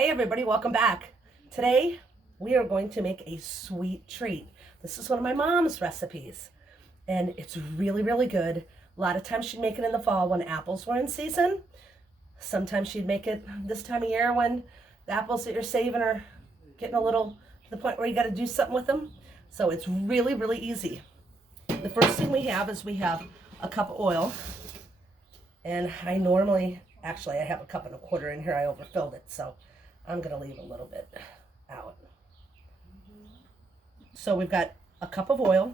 Hey everybody, welcome back. Today we are going to make a sweet treat. This is one of my mom's recipes and it's really, really good. A lot of times she'd make it in the fall when apples were in season. Sometimes she'd make it this time of year when the apples that you're saving are getting a little to the point where you got to do something with them. So it's really, really easy. The first thing we have is we have a cup of oil, and I have a cup and a quarter in here. I overfilled it, so I'm going to leave a little bit out. So we've got a cup of oil.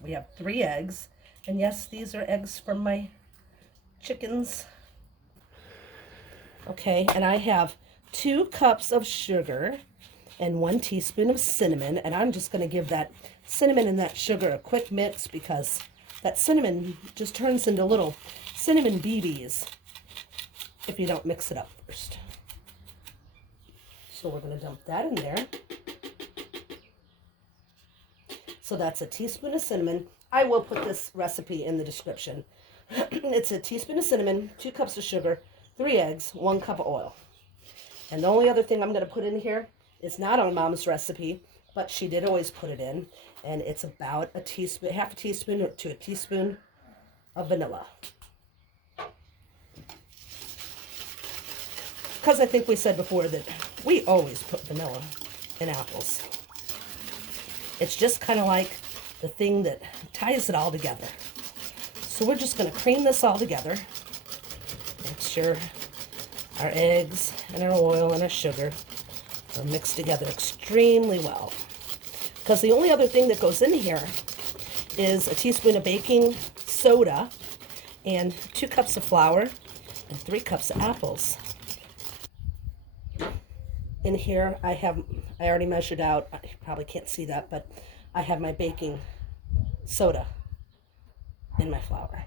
We have 3 eggs. And yes, these are eggs from my chickens. Okay, and I have 2 cups of sugar and 1 teaspoon of cinnamon. And I'm just going to give that cinnamon and that sugar a quick mix because that cinnamon just turns into little cinnamon BBs if you don't mix it up first. So we're going to dump that in there. So that's a teaspoon of cinnamon. I will put this recipe in the description. It's a teaspoon of cinnamon, 2 cups of sugar, 3 eggs, 1 cup of oil. And the only other thing I'm going to put in here is not on Mom's recipe, but she did always put it in. And it's about a teaspoon, half a teaspoon to a teaspoon of vanilla. Because I think we said before that we always put vanilla in apples. It's just kind of like the thing that ties it all together. So we're just going to cream this all together. Make sure our eggs and our oil and our sugar are mixed together extremely well. Because the only other thing that goes in here is a teaspoon of baking soda and 2 cups of flour and 3 cups of apples. In here, I already measured out, you probably can't see that, but I have my baking soda in my flour.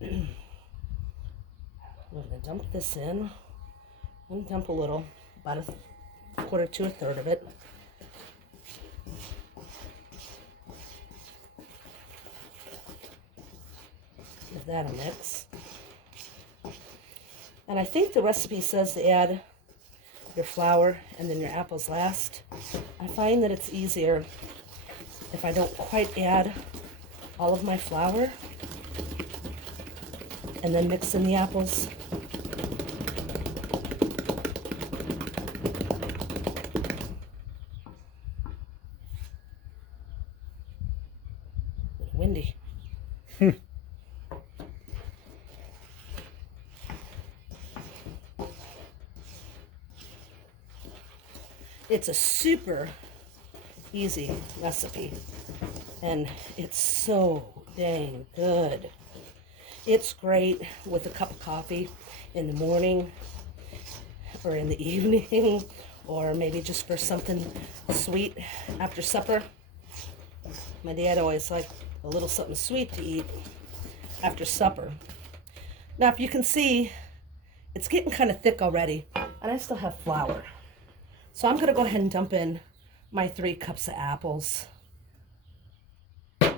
I'm going to dump this in, and dump a little, about a quarter to a third of it. Give that a mix. And I think the recipe says to add your flour and then your apples last. I find that it's easier if I don't quite add all of my flour and then mix in the apples. Windy. It's a super easy recipe, and it's so dang good. It's great with a cup of coffee in the morning or in the evening, or maybe just for something sweet after supper. My dad always liked a little something sweet to eat after supper. Now, if you can see, it's getting kind of thick already, and I still have flour. So I'm going to go ahead and dump in my 3 cups of apples. I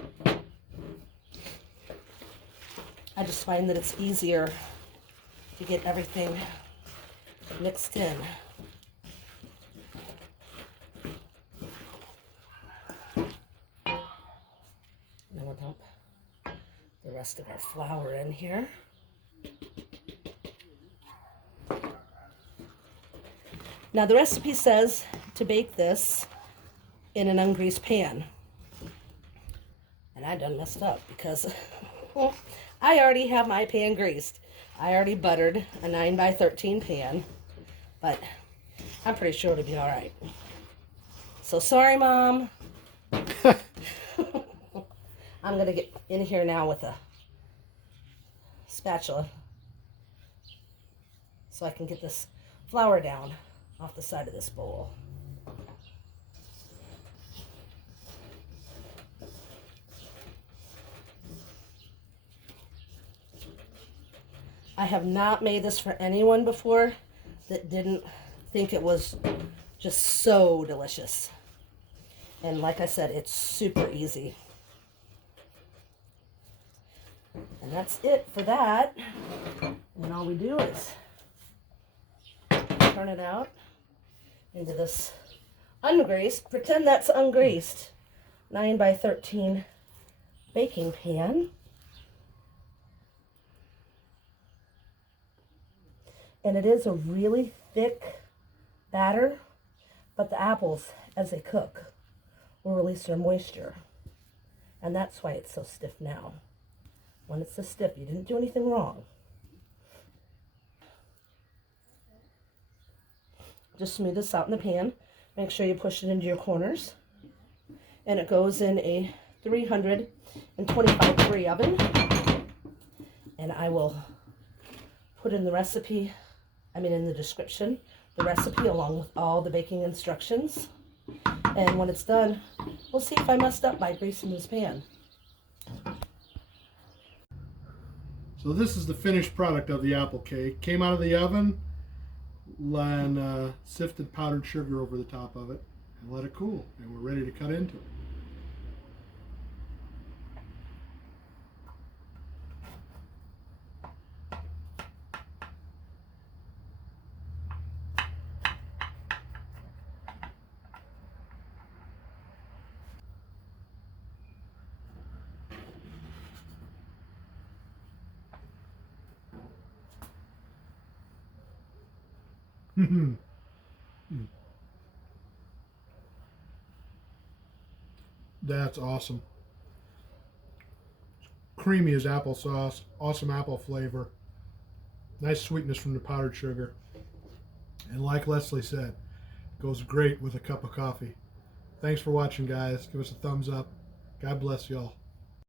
just find that it's easier to get everything mixed in. Then we'll dump the rest of our flour in here. Now the recipe says to bake this in an ungreased pan. And I done messed up because I already have my pan greased. I already buttered a 9x13 pan, but I'm pretty sure it'll be all right. So sorry, Mom. I'm going to get in here now with a spatula so I can get this flour down off the side of this bowl. I have not made this for anyone before that didn't think it was just so delicious. And like I said, it's super easy. And that's it for that. And all we do is turn it out into this ungreased, pretend that's ungreased, 9 by 13 baking pan. And it is a really thick batter, but the apples, as they cook, will release their moisture. And that's why it's so stiff now. When it's so stiff, you didn't do anything wrong. Just smooth this out in the pan. Make sure you push it into your corners. And it goes in a 325 degree oven. And I will put in the recipe, in the description, the recipe along with all the baking instructions. And when it's done, we'll see if I messed up by greasing this pan. So this is the finished product of the apple cake. Came out of the oven and sifted powdered sugar over the top of it and let it cool. And we're ready to cut into it. That's awesome. Creamy as applesauce, awesome apple flavor, nice sweetness from the powdered sugar, and like Leslie said, goes great with a cup of coffee. Thanks for watching, guys. Give us a thumbs up. God bless y'all.